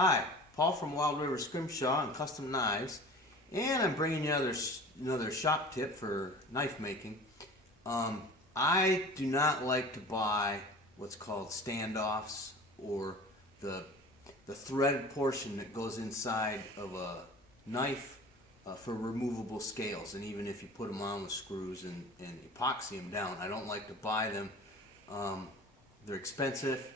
Hi, Paul from Wild River Scrimshaw and Custom Knives, and I'm bringing you another shop tip for knife making. I do not like to buy what's called standoffs, or the threaded portion that goes inside of a knife for removable scales. And even if you put them on with screws and epoxy them down, I don't like to buy them. They're expensive,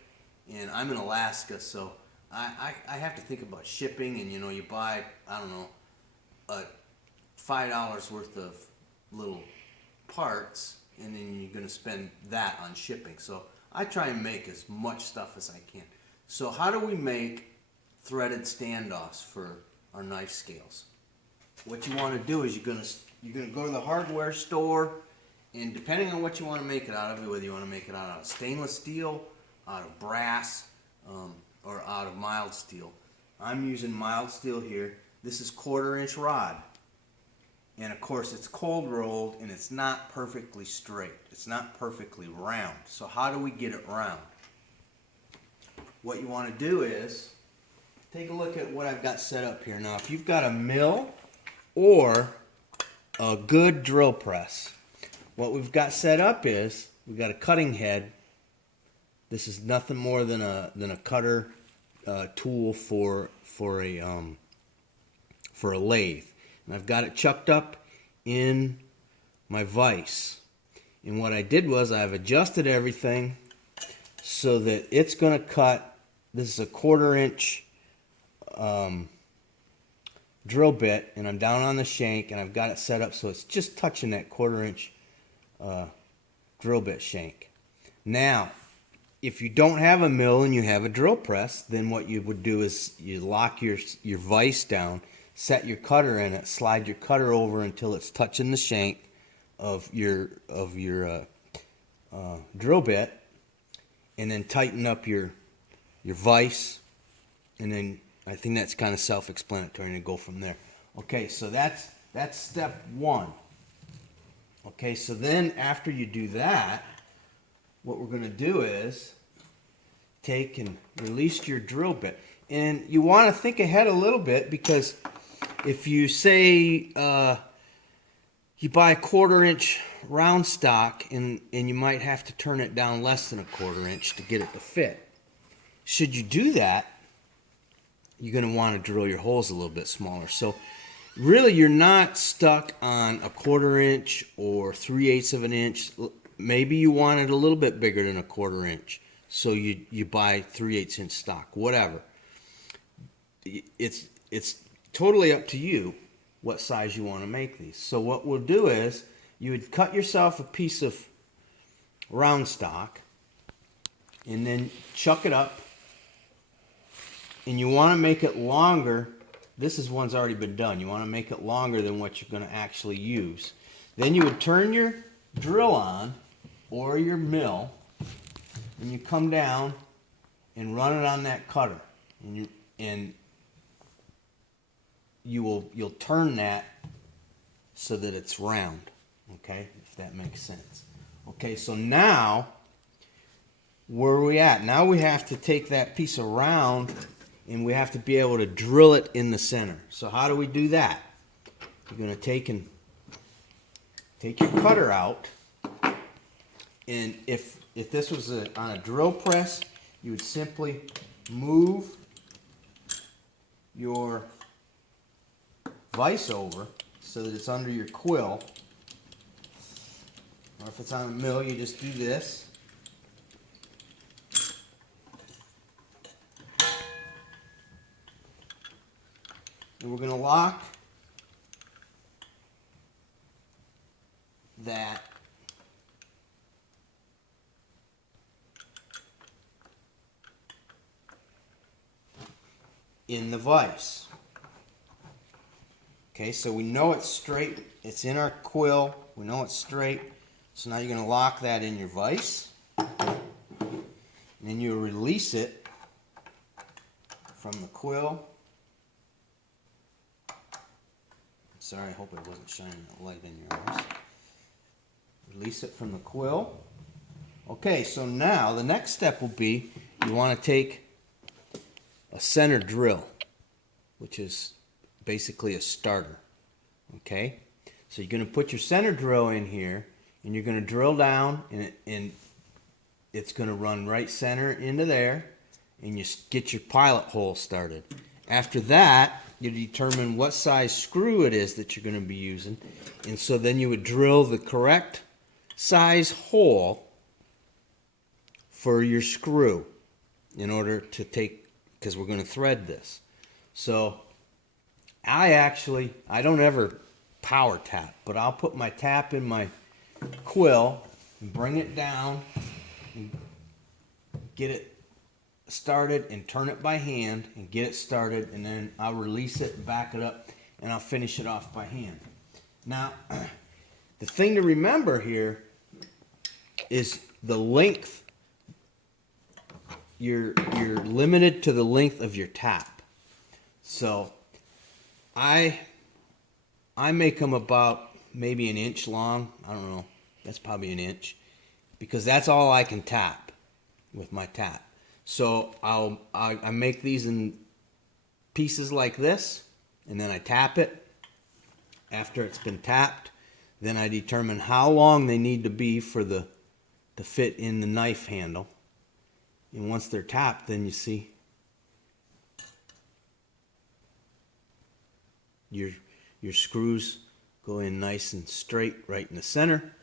and I'm in Alaska, so I have to think about shipping. And you buy, I don't know, $5 worth of little parts, and then you're going to spend that on shipping. So I try and make as much stuff as I can. So how do we make threaded standoffs for our knife scales? What you want to do is you're going to go to the hardware store, and depending on what you want to make it out of, whether you want to make it out of stainless steel, out of brass, or out of mild steel. I'm using mild steel here. This is 1/4 inch rod. And of course it's cold rolled, and it's not perfectly straight. It's not perfectly round. So how do we get it round? What you want to do is take a look at what I've got set up here. Now if you've got a mill or a good drill press, what we've got set up is we've got a cutting head. This is nothing more than a cutter tool for a lathe. And I've got it chucked up in my vise. And what I did was I've adjusted everything so that it's going to cut. This is a 1/4 inch drill bit, and I'm down on the shank, and I've got it set up so it's just touching that 1/4 inch drill bit shank. Now, if you don't have a mill and you have a drill press, then what you would do is you lock your vise down, set your cutter in it, slide your cutter over until it's touching the shank of your drill bit, and then tighten up your vise, and then I think that's kind of self-explanatory, and go from there. Okay, so that's step one. Okay, so then after you do that, what we're going to do is take and release your drill bit. And you want to think ahead a little bit, because if you say you buy a 1/4 inch round stock, and you might have to turn it down less than a 1/4 inch to get it to fit. Should you do that, you're going to want to drill your holes a little bit smaller. So really you're not stuck on a 1/4 inch or 3/8 of an inch. Maybe you want it a little bit bigger than a 1/4 inch, so you buy 3/8 inch stock, whatever. It's totally up to you what size you want to make these. So what we'll do is you would cut yourself a piece of round stock, and then chuck it up, and you want to make it longer. This is one's already been done. You want to make it longer than what you're going to actually use. Then you would turn your drill on, or your mill, and you come down and run it on that cutter, and you'll turn that so that it's round. Okay, if that makes sense. Okay, so now where are we at? Now we have to take that piece of round, and we have to be able to drill it in the center. So how do we do that? You're going to take your cutter out, and if this was on a drill press, you would simply move your vise over so that it's under your quill. Or if it's on a mill, you just do this. And we're going to lock that in the vise. Okay, so we know it's straight. It's in our quill. We know it's straight. So now you're going to lock that in your vise. And then you release it from the quill. Sorry, I hope it wasn't shining a light in your eyes. Release it from the quill. Okay, so now the next step will be you want to take a center drill, which is basically a starter. Okay, so you're going to put your center drill in here, and you're going to drill down, and it's going to run right center into there, and you get your pilot hole started. After that, you determine what size screw it is that you're going to be using, and so then you would drill the correct size hole for your screw in order to take, because we're going to thread this. So I don't ever power tap, but I'll put my tap in my quill and bring it down and get it started and turn it by hand and get it started, and then I'll release it and back it up, and I'll finish it off by hand. Now, the thing to remember here is the length. You're limited to the length of your tap. So I make them about maybe an inch long. I don't know. That's probably an inch, because that's all I can tap with my tap. So I make these in pieces like this, and then I tap it. After it's been tapped, then I determine how long they need to be to fit in the knife handle. And once they're tapped, then you see your screws go in nice and straight right in the center.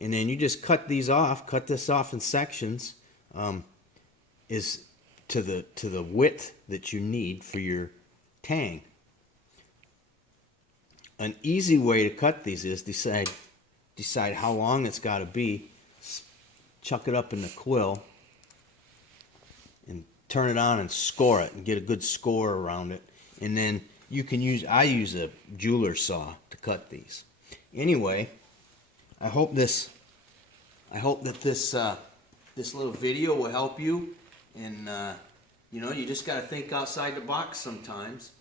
And then you just cut this off in sections, is to the width that you need for your tang. An easy way to cut these is decide how long it's got to be, chuck it up in the quill, and turn it on and score it and get a good score around it. And then I use a jeweler saw to cut these. Anyway, I hope that this little video will help you. And you just got to think outside the box sometimes.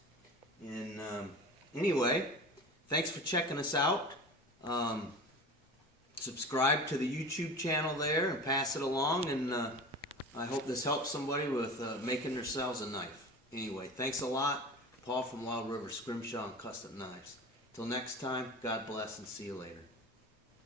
And anyway, thanks for checking us out. Subscribe to the YouTube channel there and pass it along. And I hope this helps somebody with making themselves a knife. Anyway, thanks a lot. Paul from Wild River Scrimshaw and Custom Knives. Till next time, God bless and see you later.